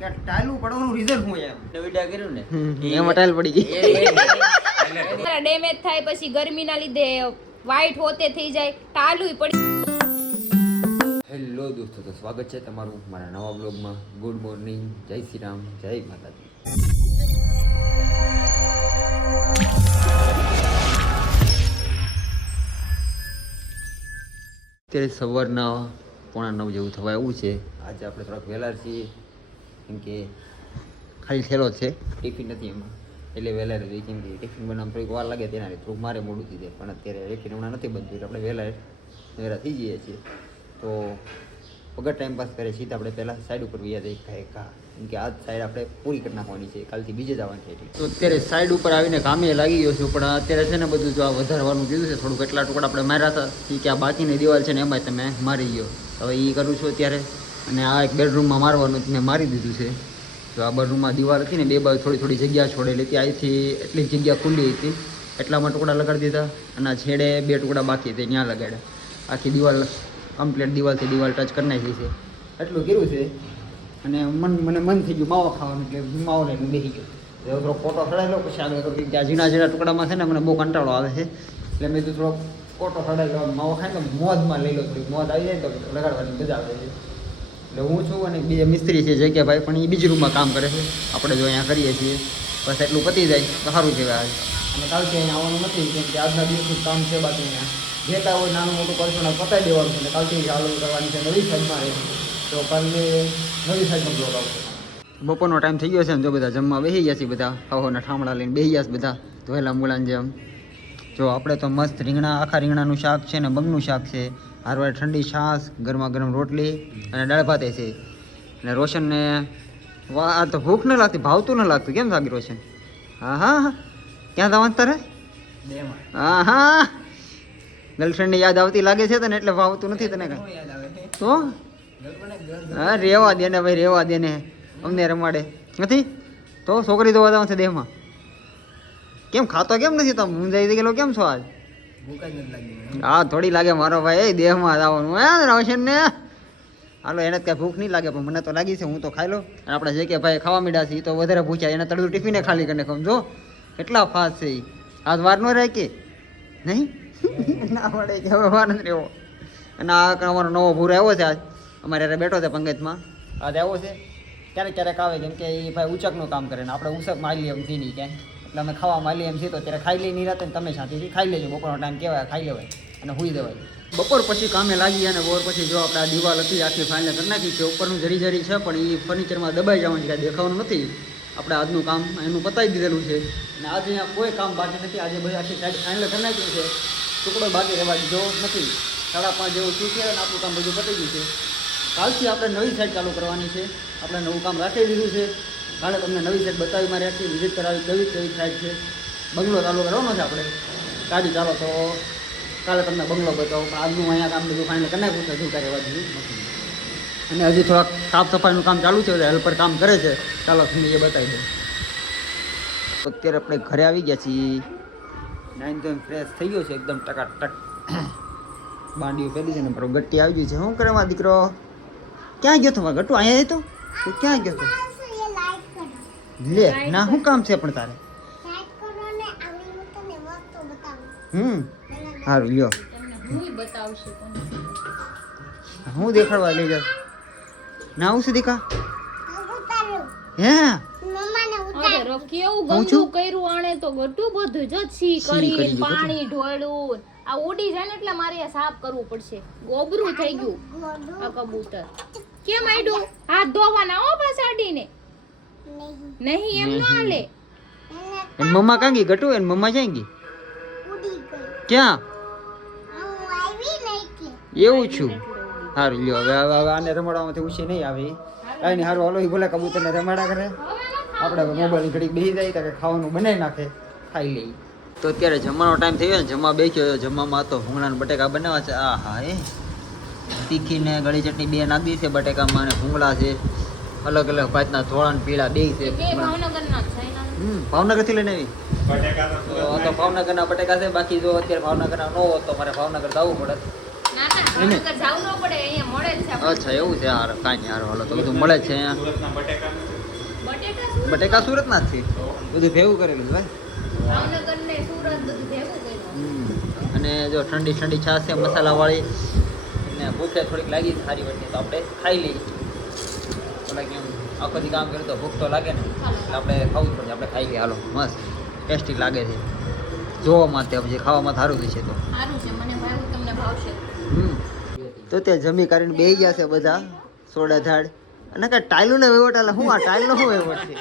કે ટાઈલું પડવાનું રીઝન શું એમ વિડિયો કર્યું ને એમાં ટાઈલ પડી ગઈ ડેમેજ થાય પછી ગરમીના લીધે વ્હાઈટ હોતે થઈ જાય ટાલુય પડી. હેલો દોસ્તો, તો સ્વાગત છે તમારું મારા નવા બ્લોગમાં. ગુડ મોર્નિંગ, જય શ્રી રામ, જય માતાજી. અત્યારે સવારના 8:45 જેવું થવા એવું છે. આજે આપણે થોડાક વહેલા છીએ કેમ કે ખાલી થેલો છે, ટિફિન નથી એમાં, એટલે વહેલા રહી. કેમ કે ટિફિન બનાવવામાં થોડીક વાર લાગે તેના લીધે થોડુંક મારે મોડું થઈ જાય. પણ અત્યારે ટિફિન હમણાં નથી બનતું એટલે આપણે વહેલા થઈ જઈએ છીએ. તો વગર ટાઈમ પાસ કરે સીધા આપણે પહેલાં સાઈડ ઉપર વ્યા જઈએ કાંઈ કેમ કે આ સાઈડ આપણે પૂરી કરી નાખવાની છે, કાલથી બીજે જવાની છે. તો અત્યારે સાઈડ ઉપર આવીને કામે લાગી ગયો છું. પણ અત્યારે છે ને બધું જો આ વધારવાનું કીધું છે થોડુંક, એટલા ટુકડા આપણે માર્યા હતા કે આ બાકીની દિવાલ છે ને એમાં તમે મારી ગયો. હવે એ કરું છું અત્યારે. અને આ એક બેડરૂમમાં મારવાનું મેં મારી દીધું છે. તો આ બેડરૂમમાં દિવાલ હતી ને બે બાજુ થોડી જગ્યા છોડેલી હતી, અહીંથી એટલી જગ્યા ખુલ્લી હતી એટલામાં ટુકડા લગાડી દીધા. અને આ છેડે 2 ટુકડા બાકી હતી ત્યાં લગાડ્યા. આખી દિવાલ કમ્પ્લીટ દિવાલથી દિવાલ ટચ કરી નાખી છે, એટલું કર્યું છે. અને મને મન થઈ ગયું માવો ખાવાનું, એટલે માવો લઈને બેસી ગયો. એવો થોડો ફોટો ચડાવી લો પછી આગળ કરું કે આ ઝીણા ટુકડામાં છે ને મને બહુ કંટાળો આવે છે. એટલે મેં તો થોડોક ફોટો ચડાવી લો, માવો ખાય તો મોજમાં લઈ લો, થોડીક મોજ આવી જાય તો લગાડવાની મજા આવે છે. એટલે હું છું અને બીજા મિસ્ત્રી છે જગ્યાભાઈ, પણ એ બીજી રૂમમાં કામ કરે છે. આપણે જો અહીંયા કરીએ છીએ બસ એટલું પતી જાય તો સારું કહેવાય. અને કાલથી અહીંયા આવવાનું નથી કેમ કે આજના દિવસનું કામ છે. બાકી અહીંયા જેતા હોય નાનું મોટું કરશું ને પતાવી દેવાનું છે. કાલથી ચાલુ કરવાની છે નવી સાઈડમાં રહે. તો કાલે નવી સાઈડમાં બ્લોગ આવશે. બપોરનો ટાઈમ થઈ ગયો છે ને જો બધા જમવા બેસી ગયા છે, બધા હવાના ઠામડા લઈને બેસી ગયા છે બધા ધોયેલા મૂળાને જેમ. જો આપણે તો મસ્ત આખા રીંગણાનું શાક છે ને મગનું શાક છે, હારવાર ઠંડી છાશ, ગરમા ગરમ રોટલી અને દાળ ભાત છે. અને રોશનને વાહ તો ભૂખ ન લાગતી, ભાવતું ન લાગતું. કેમ લાગી રોશન? હા હા ક્યાં જવાનું તારે? હા હા ગર્લફ્રેન્ડની યાદ આવતી લાગે છે તને એટલે ભાવતું નથી તને કાંઈ? તો હા રેવા દે ને ભાઈ, રેવા દે ને, અમને રમાડે નથી તો છોકરી તો વધારે છે દેહમાં. કેમ ખાતો કેમ નથી? તો મૂંઝાઈ ગયેલો કેમ છો આજ? હા થોડી લાગે મારો ભાઈ, દેહમાં આવવાનું હે રોશન ને. હાલો એને કાંઈ ભૂખ નહીં લાગે પણ મને તો લાગી છે, હું તો ખાઈ લો. અને આપણે જે કે ભાઈ ખાવા માંડ્યા છે એ તો વધારે ભૂખ્યા, એને તળું ટિફિને ખાલી કરીને સમજો કેટલા ફાસ્ટ છે એ. આજ વાર ન રહે કે નહીં? ના પડે કે હવે વાર નથી રહેવો. અને આ અમારો નવો ભૂરો આવ્યો છે આજ અમારે યારે બેઠો છે પંગતમાં. આજ આવ્યો છે ક્યારેક આવે કેમ કે એ ભાઈ ઉચકનું કામ કરે ને આપણે ઉચક મારી લઈએ એમ થી નહીં ક્યાંય. એટલે અમે ખાવા માલી એમ છીએ તો ત્યારે ખાઈ લઈ નહીં રાતે ને તમે શાંતિથી ખાઈ લેજો. બપોરનો ટાઈમ કહેવાય, ખાઈ લેવાય અને સૂઈ દેવાય. બપોર પછી કામે લાગી અને બપોર પછી જો આપણે આ દિવાલ હતી આખી ફાઇનલ કરી નાખી છે. ઉપરનું જરી છે પણ એ ફર્નિચરમાં દબાઈ જવાનું છે, કાંઈ દેખાવાનું નથી. આપણે આજનું કામ એનું પતાવી દીધેલું છે. અને આજે અહીંયા કોઈ કામ બાકી નથી. આજે બધી આખી સાઈડ ફાઇનલ કરી નાખ્યું છે, ટુકડો બાકી રહેવા દીધો નથી. 5:30 જેવું થયું છે અને આપણું કામ બધું પતી ગયું છે. કાલથી આપણે નવી સાઈડ ચાલુ કરવાની છે. આપણે નવું કામ રાખી દીધું છે. કાલે તમને નવી સાઈડ બતાવી મારી આખી વિઝિટ કરાવી કેવી સાઈડ છે. બંગલો ચાલુ કરવાનો છે આપણે. ગાડી ચાલો તો કાલે તમને બંગલો બતાવો. પણ આજનું અહીંયા કામ બધું ફાઇનલ કરી નાખ્યું છે, હજુ કાંઈ રહેવા દીધું નથી. અને હજી થોડાક સાફ સફાઈનું કામ ચાલુ છે, હેલ્પર કામ કરે છે. ચાલો તમને એ બતાવી દઉં. અત્યારે આપણે ઘરે આવી ગયા છીએ. નાઈન તો ફ્રેશ થઈ ગયો છે એકદમ ટકાટક. બાંડીઓ પહેરી છે ને બરો ગટ્ટી આવી ગઈ છે. શું કરે મારો દીકરો? ક્યાં ગયો તો ગટ્ટુ? અહીંયા તો તું ક્યાં ગયો તો? લે ના શું કામ છે પણ તારે? સારું લ્યો. હું દેખાડવા લઈ જાઉં ના આવું છે દીકા? હે કેવું ગંદુ કર્યું આણે તો ગટું બધું જ છી કરી પાણી ઢોળ્યું. આ ઉડી જાય ને એટલે મારે સાફ કરવું પડશે. ગોબરું થઈ ગયું આ કબૂતર. કેમ આડ્યું? હાથ ધોવાના હો બસ આડીને નહીં એમ ન હાલે. એન મમ્મા કાં ગઈ ગટુ? એન મમ્મા ક્યાં ગઈ? ક્યાં? એવું છું. સારું લ્યો હવે આને રમાડવામાંથી ઉછી નહીં આવે કાંઈ નહીં. સારું હાલો એ ભલે કબૂતરને રમાડા કરે. આપણે મોબાઈલ ઘડીક બેસી જાય તો ખાવાનું બનાવી નાખે, ખાઈ લઈએ. તો અત્યારે જમવાનો ટાઈમ થઈ ગયો ને, જમવા બેસ્યો. જમવામાં તો ભૂંગળાના બટેકા બનાવવા છે. આ હા એ તીખીને ગળી ચટણી 2 નાખી છે બટેકામાં, અને ભૂંગળા છે અલગ અલગ ભાતના, ધોળા ને પીળા 2 છે. ભાવનગરથી લઈને આવી તો ભાવનગરના બટેકા છે. બાકી જો અત્યારે ભાવનગરના ન હોત તો મારે ભાવનગર જવું પડે. અચ્છા એવું છે. યાર કાંઈ નહીં. હારો હાલો તો બધું મળે છે અહીંયા. બટેકા સુરતના જ છે બધું ભેગું કરેલું છે ભાઈ. ભાવનગર ને સુરત બધું ભેગું કર્યું. અને જો ઠંડી ઠંડી છાશ છે મસાલાવાળી અને ભૂખે થોડીક લાગી સારી વટી તો આપણે ખાઈ લઈએ. થોડાક એમ આખો દી કામ કર્યું તો ભૂખ તો લાગે ને એટલે આપણે ખાવું જ પડે. આપણે ખાઈ લઈએ હાલો મસ્ત ટેસ્ટી લાગે છે જોવામાં તે પછી ખાવામાં સારું થશે તો. સારું છે મને ભાવ્યું તમને ભાવશે. તો ત્યાં જમી કરીને બેસી ગયા છે બધા સોડા ઝાડ અને કે ટાઈલું ને વહીવટ હાલે શું આ ટાઈલ નો શું વહીવટ છે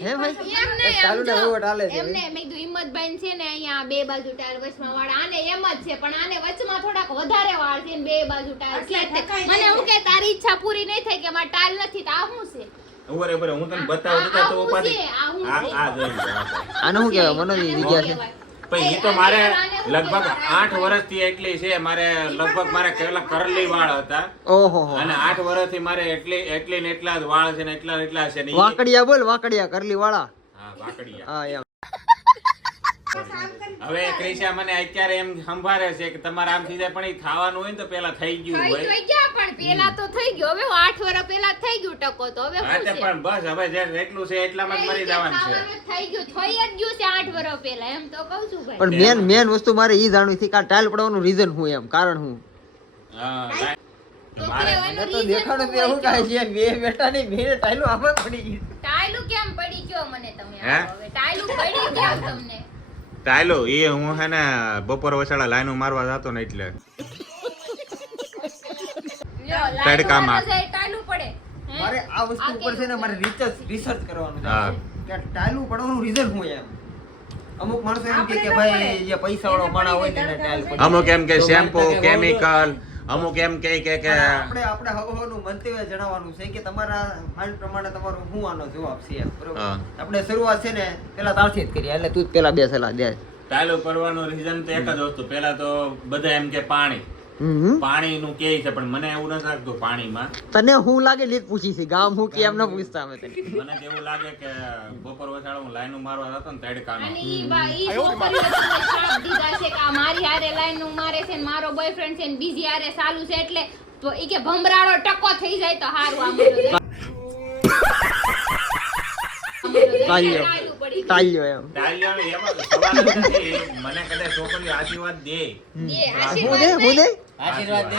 હે ભાઈ એમ નહીં, ટાઈલું ને વહીવટ હાલે છે એમને મેં કીધું હિંમતભાઈ છે ને અહીંયા બે બાજુ ટાયર વચમાં વાળ આને એમ જ છે પણ આને વચમાં થોડાક વધારે વાળ છે ને બે બાજુ ટાયર છે. મને હું કે તારી ઈચ્છા પૂરી નહીં થઈ કે મારે ટાયર નથી તો આ શું છે? ઉભરે ઉભરે હું તને બતાવું તો આ ઉપાધિ શું છે? આ શું આ છે? આ જોઈ લે, આ જોઈ. આને શું કહેવાય મનોજી જગ્યા છે પણ એ તો મારે લગભગ 8 વર્ષથી એટલી છે મારે લગભગ મારે પેલા કરલી વાળ હતા ઓહો અને 8 વર્ષથી મારે એટલી ને એટલા જ વાળ છે ને એટલા છે ને ઈ- વાકડિયા બોલ વાકડિયા કરલી વાળા હા વાકડિયા. હા એમ હવે ક્રિશા મને અત્યારે એમ સંભાળે છે કે તમારે આમ થઈ જાય પણ એ ખાવાનું હોય ને તો પેલા થઈ ગયું થઈ હોય. ગયા પણ પેલા તો થઈ ગયો હવે 8 વર્ષ પેલા થઈ ગયું ટકો તો હવે હા શું તે છે? પણ બસ હવે જે એટલું છે એટલામાં જ મરી જવાનું છે. ખાવાનું થઈ ગયું થઈ જ ગયું છે 8 વર્ષ પહેલા એમ તો કહું છું ભાઈ. પણ મેન વસ્તુ મારે ઈ જાણવી હતી કે આ ટાઈલ પડવાનું રીઝન શું એમ કારણ શું હા તો મારે કહેવાનું તો reason દેખાડો શું તે હોય શું કાંઈ છે બે બેટા ની બે ટાઈલો આમાં પડી ગઈ ટાયલું કેમ પડી ગયો મને તમે હે? આવો હવે ટાયલું પડી કેમ તમને? ટાયલો એ હું હે ને બપોર વસાડા લાઈનો મારવા જતો ને એટલે લ્યો, તડકામાં. લાઈનો જાય ટાયલું પડે હે? મારે આ વસ્તુ આ ઉપર છે ને કેવું મારે રિસર્ચ કરવાનું હા. છે કે ટાઈલું પડવાનું રીઝન શું એમ અમુક માણસો એમ કહે કે ભાઈ જે પૈસા વાળો માણસ હોય તેને ટાઈલ પડે અમુક એમ કે શેમ્પુ કેમિકલ અમુક એમ કે આપણે હવાનું મંતવ્ય જણાવવાનું છે કે તમારા માઇન્ડ પ્રમાણે તમારો શું આનો જવાબ છે એમ, બરોબર હા. આપણે શરૂઆત છે ને પેલા તારથી જ કરીએ એટલે તું જ પેલા બે સલાહ દે ટાયલો કરવાનું રીઝન તો એક જ વસ્તુ પેલા તો બધા એમ કે પાણી પાણીનું કે છે પણ મને એવું નથી લાગતું પાણીમાં તને હું લાગે લીક પૂછી છે ગામ હું કેમ ન પૂછતા અમે તને મને તો એવું લાગે કે બપોર વસાડા હું લાઈનો મારવા જતો ને તડકામાં અને ઈ છોકરીઓ તમને શ્રાપ દીધા છે કે આ મારી હારે લાઈન નું મારે છે ને મારો બોયફ્રેન્ડ છે ને બીજી હારે ચાલુ છે એટલે તો ઈ કે ભમરાળો ટકો થઈ જાય તો હારું આમ તાલ્યો. તાલ્યો એમ ટાયલો એમાં તો સવાલ જ નથી. મને કદાચ છોકરીઓ આશીર્વાદ દે હું દે હું દે આશીર્વાદ નો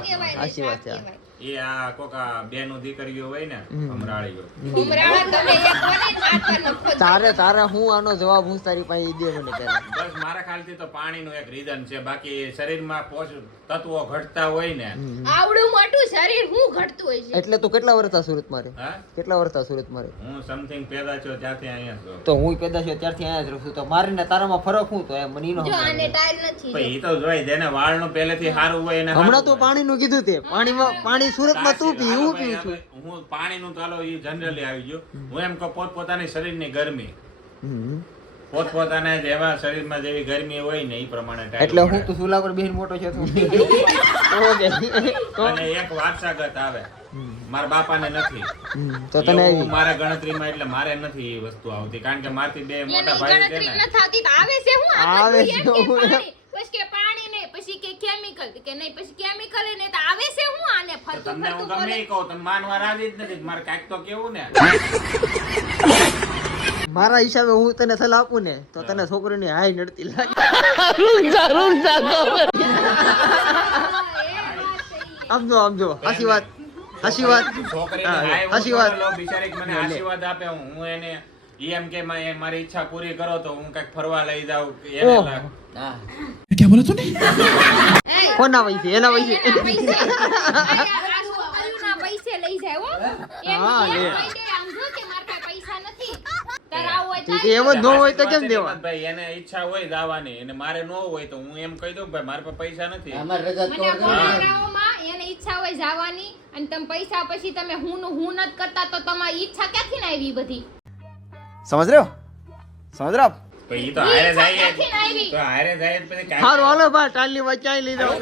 કહેવાય, આશીર્વાદ છે. કહેવાય. એ આ કોકા બેનો દીકરીઓ હોય ને ભમરાળીઓ ભમરાળા તમે એક બની નાખવાનો ખોદ. તારે હું આનો જવાબ હું તારી પાસે ઈ દે મને પેલા બસ મારા ખ્યાલથી તો પાણીનું એક રીઝન છે બાકી શરીરમાં પોષક તત્વો ઘટતા હોય ને આવડું મોટું શરીર હું ઘટતું હોય છે એટલે તું કેટલા વર્ષ સુરત મારે હા કેટલા વર્ષ સુરત મારે હું સમથિંગ પેદા છો ત્યાંથી અહીંયા છું તો હું પેદા થયો ત્યારથી અહીંયા જ રહું છું તો મારે ને તારામાં ફરક શું તો એમ મને ઈ ન જો સમજાય. આને ટાઈલ નથી પણ ઈ તો જોઈ જેને વાળનું પહેલેથી સારું હોય એને હમણાં સારું તો હોય. પાણીનું કીધું તે પાણી સુરતમાં તું પી હું પીઉં છું હું પાણીનું ચાલો ઈ જનરલી આવી ગયું હું એમ કહું પોતપોતાની શરીરની ગરમી પોતપોતાના જેવા શરીરમાં જેવી ગરમી હોય ને ઈ પ્રમાણે ટાઈલ એટલે હું પડે. તો સુલા પર બેન મોટો છે તું અને એક વારસાગત આવે મારા બાપાને નથી તો તને એવું મારા ગણતરીમાં એટલે મારે નથી એ વસ્તુ આવતી કારણ કે મારથી બે એની મોટા ભાઈ છે ગણતરી ને ન થાતી તો આવે છે હું આ આવે બધું છે એમ કે હું. પાણી, પછી કે પાણી નહીં પછી કે કેમિકલ કે નહીં પછી કેમિકલ નહીં તો આવે છે હું આને તો ફરતું તમને હું ફરતું ગમે બોલે ઈ કહું તમે માનવા રાજી જ નથી મારે કાંઈક તો કેવું ને મારા હિસાબે હું તને સલાહ આપું ને તો તને છોકરીની હાઈ નડતી લાગે આમ જો હાસી વાત છોકરીને હા, હાય હું આશીર્વાદ. તો લો, બિચારી મને આશીર્વાદ આપે હું એને ઈ એમ કે મારી ઈચ્છા પૂરી કરો તો હું કઈક ફરવા લઈ જાઉં એને ઓહ. લાગ. કોના પૈસે એના પૈસે પૈસે લઈ જાય હો એમ હા, એમ લે. કહી દે, આમ જો કે મારા પાસે પૈસા નથી તારે આવું હોય તું તો કે એમ જ ન હોય તો કેમ દેવા ભાઈ એને ઈચ્છા હોય જવાની અને મારે ન હોય તો હું એમ કહી દઉં ભાઈ મારા પાસે પૈસા નથી મને બોલાવવામાં એને ઈચ્છા હોય જવાની અને તમે પૈસા પછી તમે હું નથી કરતા તો તમારી ઈચ્છા ક્યાંથી ના આવી બધી સમજ રહ્યો પછી ઈ તો હારે જાય ક્યાંથી ના આવી તો હારે જાય તો પછી હારું હાલો બા ટાલી વચાઈ લઈ જાવ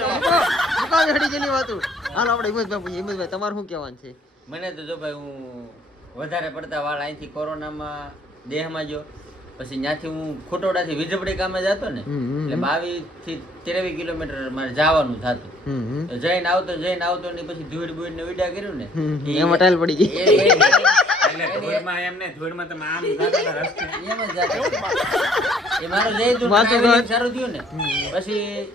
મુકાવી હડી ગયેલી વાતું હાલો આપણે હિંમતભાઈ તમારે શું કહેવાનું છે મને તો જો ભાઈ હું વધારે પડતા વાળ અહીંથી કોરોનામાં દેહમાં જો પછી ત્યાંથી હું ખોટોડાથી વીજળી કામે જતો ને એટલે 22 થી 23 કિલોમીટર મારે જવાનું થતું તો જઈને આવતો ને પછી ધૂળ બૂળ ને વિડા કર્યું ને એમાં ટાઈલ પડી ગઈ એટલે ઢોરમાં ધૂળમાં એમને ધૂળમાં તમે આમ જાતા રસ્તે એમ જ જાતો. એ મારો જયદુર વાતો travelling કર. શરૂ થયું ને પછી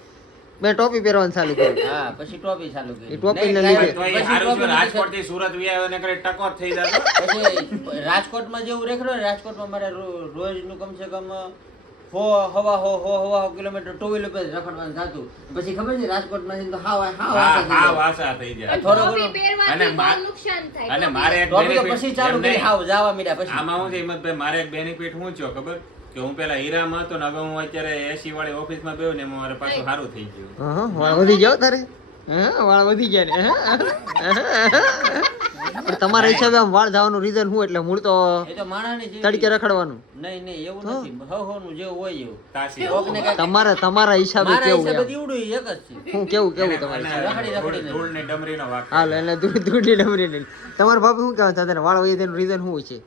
મેં ટોપી પહેરવાનું ચાલુ કર્યું હા પછી ટોપી ચાલુ કરી. એ ટોપીને નહીં, લીધે. તો એ પછી હારું છે, ટોપી રાજકોટ થી સુરત વ્યાયો ને કરે ટકોર થઈ જતો. પછી રાજકોટમાં જેવું રેખડો ને રાજકોટમાં મારે રોજનું કમસે કમ હવા કિલોમીટર ટુ વ્હીલર પર રખડવાનું થતું. પછી ખબર છે રાજકોટમાં જઈને તો હા વાસા થઈ જાય. થોડો ટોપી ઘણો. પહેરવાથી અને મા- બહુ નુકસાન થાય. અને મારે એક ટોપી તો benefit પછી ચાલુ એમ કરી નહીં. હાવ જવા મીડા પછી આમાં હું છે હિંમતભાઈ, મારે એક બેનિફિટ શું થયો ખબર કે હું પેલા હીરામાં હતો ને હવે હું અત્યારે એસી વાળી ઓફિસમાં બેહું ને એમાં મારે પાછું સારું થઈ ગયું. હા વાળ વધી ગયો તારે હા વાળ વધી ગયા ને પણ તમારા હિસાબે આમ વાળ જવાનું રીઝન શું એટલે મૂળ તો એ તો માણસની જેવી- તડકે રખડવાનું નહીં એવું નથી હવનું જેવું હોય એવું તાસી. કોકને કાંઈક- તમારા હિસાબે મારા કેવું હિસાબે એમ? દીવડું ઈ એક જ છે હું કેવું અને- તમારે અને રખડી રખડીને. ધૂળ ને ડમરીનો વાંક. હાલ એટલે દૂધી ડમરી નહીં તમારા બાપુ શું કહેવા ચાહતા વાળ વધી તેનું રીઝન શું હોય છે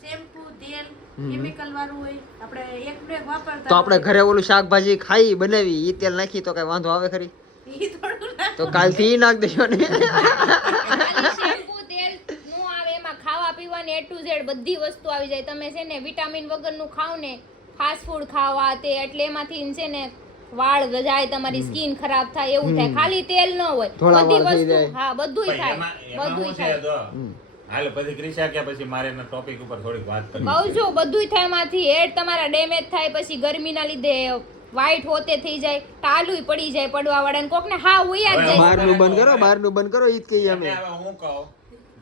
શેમ્પુ તેલ કેમિકલ વાળું હોય આપણે એકનું એક વાપરતા તો આપણે ઘરે ઓલું શાકભાજી ખાઈ બનાવી ઈ તેલ નાખી તો કઈ વાંધો આવે ખરી ઈ થોડું ના તો કાલથી ઈ નાખ દેજો ને ખાલી શેમ્પુ તેલ નું આવે એમાં ખાવા પીવાની A to Z બધી વસ્તુ આવી જાય. તમે છે ને વિટામિન વગરનું ખાવ ને ફાસ્ટ ફૂડ ખાવા તે એટલે એમાંથી છે ને વાળ જાય તમારી સ્કિન ખરાબ થાય એવું થાય. ખાલી તેલ ન હોય થોડા બધી વાળ થઈ વસ્તુ જાય. હા બધુંય પણ થાય એમાં બધુંય શું છે થાય. તો હાલ પછી ક્રિશા કે પછી મારે એના ટોપિક ઉપર થોડીક વાત કરવી કહું છું બધુંય થાય એમાંથી. હેડ તમારા ડેમેજ થાય પછી ગરમીના લીધે વ્હાઈટ હોતે થઈ જાય ટાલુય પડી જાય પડવા વાળા કોકને હા ઉયા જ જાય. બહારનું બંધ કરો ઈ જ કહીએ અમે અને હવે હું કહું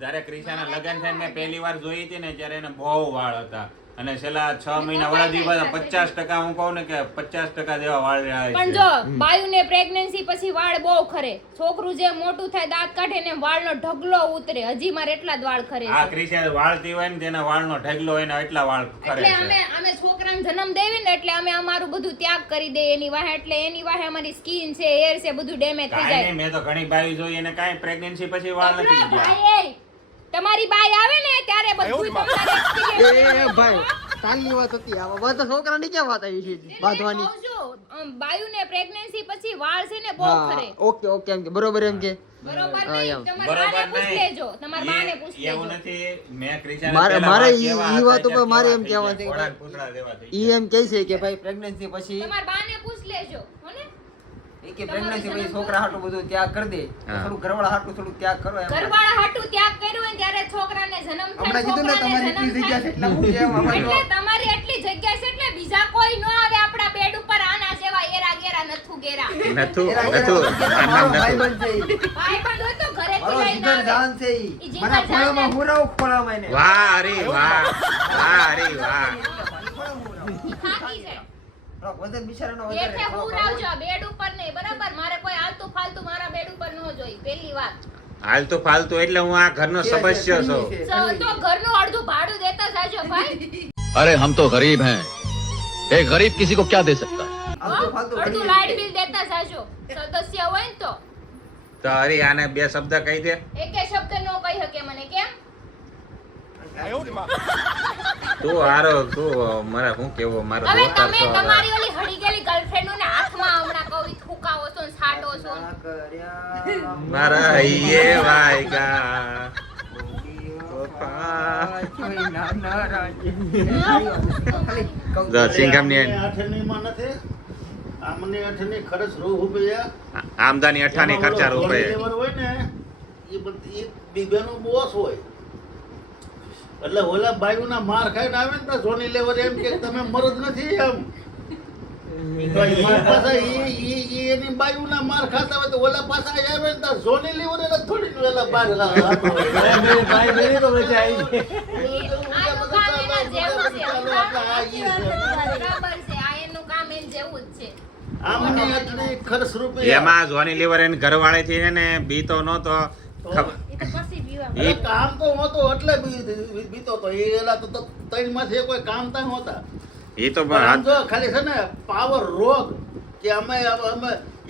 જ્યારે ક્રિશાના લગ્ન થઈને મેં પહેલી વાર જોઈ હતી ને ત્યારે એને બહુ વાળ હતા અને છેલ્લા 6 મહિના વળાદી બાદ 50% હું કહું ને કે 50% જેવા વાળ રહ્યા પણ છે. જો બાયુને પ્રેગ્નન્સી પછી વાળ બહુ ખરે. છોકરું જે મોટું થાય દાંત કાઢે ને વાળનો ઢગલો ઉતરે. હજી મારે એટલા જ વાળ ખરે આ છે. ક્રિશા વાળતી હોય ને તેના વાળનો ઢગલો હોય ને એટલા વાળ ખરે એટલે છે. અમે છોકરાને જન્મ દેવી ને એટલે અમે અમારું બધું ત્યાગ કરી દઈએ એની વાહે. એટલે એની વાહે અમારી સ્કિન છે હેર છે બધું ડેમેજ થઈ કાંઈ જાય. નહીં, મેં તો ઘણી બાઈ જોઈ એને કાંઈ પ્રેગ્નન્સી પછી વાળ નથી ગયા. ભાઈ, તમારી બાઈ આવે ને ત્યારે બધું તમારે experience એ ભાઈ કાલની વાત હતી આ વાત તો છોકરાની ક્યાં વાત આવી છે બાંધવાની કહું છું, બાયુને પ્રેગ્નન્સી પછી વાળ છે ને બહુ હા ખરે. ઓકે એમ કે બરોબર એમ કે બરોબર હા, નહીં. એમ. તમારા બાને બરોબર પૂછ નહીં. લેજો. તમારા બાને પૂછ એ- એવું લેજો. નથી, મેં ક્રિશાને મારે- પહેલા મારે વાત ઈ- કેવા ઈ હતા વાત ઉપર ત્યારે મારે કેવા એમ થઈ કહેવાનું ગયા, છે કે ઘોડાને પૂંછડા જેવા થઈ ઈ ગયા. એમ કહે છે કે ભાઈ પ્રેગ્નન્સી પછી તમારા બાને પૂછ લેજો હો ને. એ કે પ્રેગ્નન્સી પછી છોકરા હાટું બધું ત્યાગ કરી દે હા. થોડું ઘરવાળા હાટું થોડું ત્યાગ કરો એમ ઘરવાળા હાટુ ત્યાગ કર્યું હોય ને ત્યારે છોકરાને જન્મ થાય. હમણાં કીધું ને છોકરાને તમારી જન્મ એટલી જગ્યા છે થાય. એટલા હું કેમ અમારે તો એટલે તમારી એટલી જગ્યા છે એટલે બીજા કોઈ ન આવે આપણા બેડ ઉપર આના જેવા એરા ગેરા નથુ ગેરા. નથું, એરા નથું, એરા આનું મારો નથું. ભાઈબંધ છે ઈ. ભાઈ પણ હોય તો ઘરેથી મારો લઈને જીગર આવે. જાન છે ઈ. ઈ જીગર મારા જાન ખોળામાં ને. હું રહું ખોળામાં એને. વાહ અરે વાહ, વાહ અરે વાહ. થાકી જાય. થોડોક વજન બિચારાનો એ વધારે કે થોડોક હું રાવજો બેડ ઉપર નહીં બરાબર. મારે કોઈ આલતુ ફાલતુ મારા બેડ ઉપર ન જોઈ પહેલી વાત. હાલતું ફાલતું એટલે હું આ ઘરનો છે, સદસ્ય છે, છું. છે, તો ઘરનું અડધું ભાડું દેતા જાજો ભાઈ. अरे हम तो गरीब हैं एक गरीब किसी को क्या दे सकता है આલતું ફાલતું અડધું ઘડીએ લાઇટ છે. બિલ દેતા જાજો સદસ્ય હોય ને તો. તો હરી આને બે શબ્દ કહી દે. એકે શબ્દ નો કહી શકે મને કેમ. તું હારો તું મારા શું કેવો મારો હવે દોસ્તાર તમે છો હવે. તમારી ઓલી હળી ગયેલી ગર્લફ્રેન્ડ ને હાથમાં હમણાં કવિ થૂકાવો છો ને છાંટો છો ને. કર્યા મારા હૈયે વાયગા. કોઈ ના ના રાજ્ય. ખાલી કહું જો સિંઘમની આઠનીમાં નથી આમને આઠની ખર્ચ ₹100 આમદાની અઠાની ખર્ચા રૂપિયા. લેવર હોય ને એ બધી બીબેનો બોસ હોય એટલે ઓલા બાયુના માર ખાઈને આવે ને તો જોની લેવર એમ કે તમે મરદ નથી એમ તો ઈ પાછા એની બાયુના માર ખાતા હોય તો ઓલા પાછા આવે ને તો જોની લેવર એટલે થોડી વેલા બાર હાથો હોય. આનું કામ એના જેવું છે. બરાબર છે. આ એનું કામ એન જેવું જ છે. આમને આટલી ખર્ચ રૂપિયા એમાં જોની લીવર એને ઘરવાળી થી એને બીતો નહોતો ખબર. એ તો પછી પીવા. એટલે કામ તો હોતો એટલે બીતો તો એ એલા તો ત્રણ માંથી કોઈ કામ તા નહોતા એ તો પણ આમ જો ખાલી છે ને પાવર રોગ કે અમે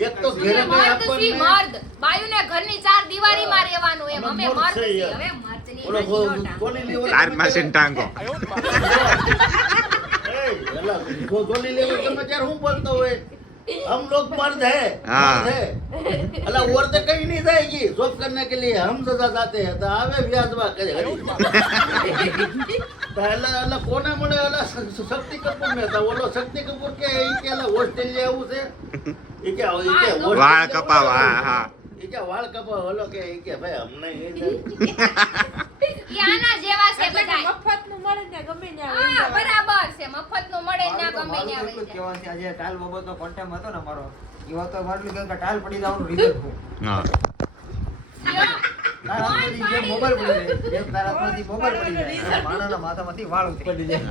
એક તો ઘેરે કોઈ મર્દ સી આપણને મર્દ. બાયુને ઘરની ચાર દિવારીમાં રહેવાનું એમ. અમે અમે મર્દ મર્દ છીએ. છીએ. હવે મર્દની ઓલો નજરોટા. ગોલી લેવર તાર માસીન ટાંગો. ગોલી લેવર તમે ત્યારે હું બોલતો હોય हम लोग मर्द है हाँ। मर्द है अला औरत कहीं नहीं जाएगी जॉब करने के लिए हम सजा जाते हैं तो आवे व्याज करे એટલે કોને મળે એટલે શક્તિ કપૂર ને હતા. ઓલો શક્તિ કપૂર કે ઈ કે એટલે ઓસ્ટ્રેલિયા આવું છે ઈ કે વાળ કપાવા હા ઈ કે વાળ કપાવા ઓલો કે ઈ કે ભાઈ અમને એ ઈ આના જેવા છે બધાય. મફતનું મળે ને ગમે ત્યાં હા, વહી જવાય. બરાબર છે. મફતનું મળે ને ના ગમે ત્યાં એટલું જ વહી જાય. કહેવાનું છે, આજે ટાલ બાબતનો કોન્ટેક્ટ હતો ને મારો એવો તો મારું કે ટાલ પડી જવાનું રીઝન હું હા લ્યો. તારા હાથમાંથી જે મોબાઈલ પડી જાય જેમ તારા હાથમાંથી મોબાઈલ પડી જાય માણાના માથામાંથી વાળ ઉતરી જાય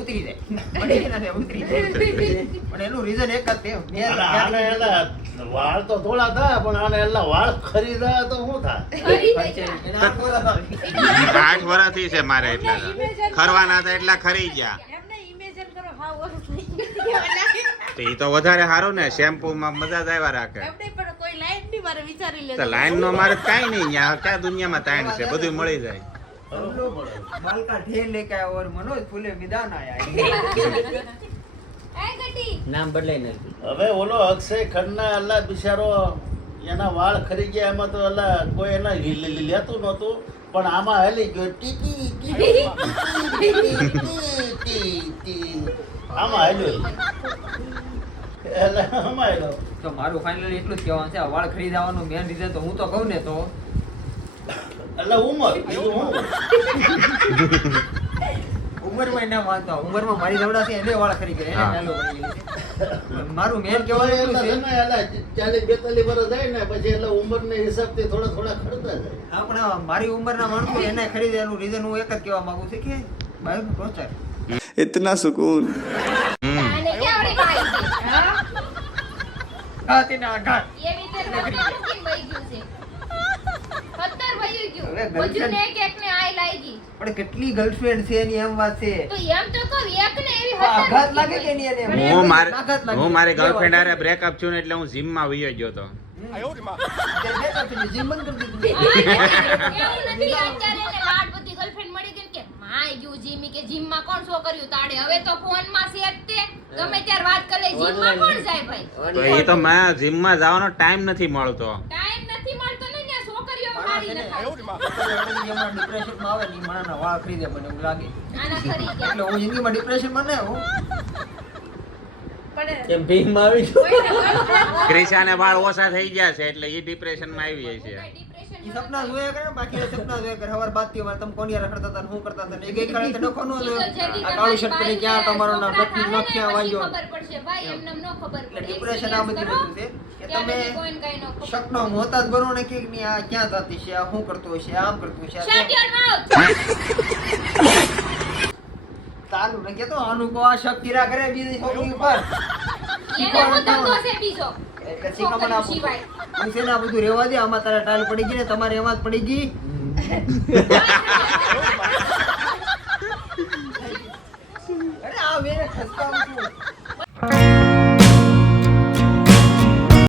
ઉતરી જાય પડી જાય ને ઉતરી જાય પણ એનું રીઝન એક જ છે મેં આને એટલે વાળ તો થોડા થાય પણ આને એટલે વાળ ખરીદા તો શું થાય ફરી જાય છે. એના હાથ બોલા થાય. 8 વર્ષથી છે મારે એટલા ખરવાના હતા એટલા ખરી ગયા એમને ઇમેજિન કરો હા ઓલું થઈ ગયું. તો એ તો વધારે સારું ને શેમ્પુ માં મજા જ આવ્યા રાખે એમને પણ કોઈ લાઈન ની મારે વિચારી તો લેજો. લાઈન નો મારે કાઈ નહીં ન્યા ક્યાં દુનિયામાં તાઈન છે બધું મળી જાય बाल का ढेर लेके आया और मनोज फूले मैदान आया એ ગટી. નામ બદલાઈ ને હવે ઓલો અક્ષય ખન્ના અલ્લા બિચારો એના વાળ ખરી ગયા એમાં તો અલ્લા કોઈ એના લેતું નહોતું પણ આમાં હાલી ગયો ટીકી ટીકી ટીકી આમાં હાલ્યો એટલે આમાં હાલ્યો તો મારું ફાઇનલી એટલું જ કહેવાનું છે આ વાળ ખરીદવાનું મેન રીઝન તો હું તો કહું ને તો એટલે ઉંમર બીજું હું ઉંમરમાં ના માનતા ઉંમરમાં મારી જવડા છે એને વાળ ખરી ગયા એને હા. પહેલો કરી છે. મારું મેન કહેવાનું એટલું છે 40-42 વર્ષ જાય ને પછી એટલે ઉંમરના હિસાબથી થોડા થોડા ખર્ચા જાય આપણે મારી ઉંમરના માણસો એને ખરીદવાનું રીઝન હું એક જ કહેવા માંગુ છું કે બાયોનું ટોર્ચર इतना सुकून આને કેવડી ખાઈ છે? હા? ઘાતીના ઘાત એ રીતે ખતર કેમ વહી ગયું છે? ખતર વહી ગયું. હવે બધું girlfriend- ને એક એકને આઈ લાગી. પણ કેટલી ગર્લફ્રેન્ડ છે એની એમ વાત છે તો એમ તો કહું એકને એવી તો આઘાત ખતર લાગે કે નહીં એને હું આઘાત લાગે. હું મારી ગર્લફ્રેન્ડ હારે બ્રેકઅપ છું ને એટલે હું જીમ માં વયો ગયો તો જીમ બંધ કરી દીધું. એવું નથી અત્યારે એને લાડ બધી ગર્લફ્રેન્ડ મળી ગઈ ને કે માય ગયું જીમી કે જીમમાં કોણ શો કર્યું તાડે હવે તો ફોનમાં છે જ તે ગમે ત્યારે વાત કરે જીમમાં કોણ જાય ભાઈ તો એ તો મેં જીમ માં જવાનો ટાઈમ નથી મળતો ટાઈમ નથી મળતો ને ત્યાં છોકરીઓ મારી નખાય જેમાં ડિપ્રેશનમાં આવે ને ઈ માણસના વાળ ખરીદે મને એવું લાગે આના ખરી ગયા એટલે હું જિંદગીમાં ડિપ્રેશનમાં ના આવું પણ કેમ ભીમમાં આવી ગયો કોઈને girlfriend ક્રિશાને વાળ ઓછા થઈ ગયા છે એટલે એ ડિપ્રેશન માં આવી જાય છે ડિપ્રેશન ઈ સપના જોયા કરે ને બાકી એ સપના જોયા કરે હવાર બાદથી વાર તમે કોની હારે રખડતા હતા ને હું કરતા હતા ને એ ગઈકાલે તો ડખો નો જોયો. આ કાળું શર્ટ પહેરી ક્યાં તમારો નામ ડખી ન ક્યાં વાગ્યો ખબર પડશે ભાઈ એમને નો ખબર એટલે પડે ડિપ્રેશન આ બધી વસ્તુ છે કે તમે કોઈને કઈ નો ખબર શકનો મોહતાજ બનો ને કે ની આ ક્યાં જાતી છે આ શું કરતો હશે આમ કરતો હશે આ શટ તેમ. યોર માઉથ તારું ને કેતો આનું કો આ શક કીરા કરે બીજી છોકરી ઉપર એને હું ધંધો છે બીજો એટલે શીખામણ આપું સિવાય. હું છે ને આ બધું રહેવા દે આમાં તારે ટાઈલ પડી ગઈ ને તમારે એમાં જ પડી ગઈ અરે આ વેરે ખસકાવું છું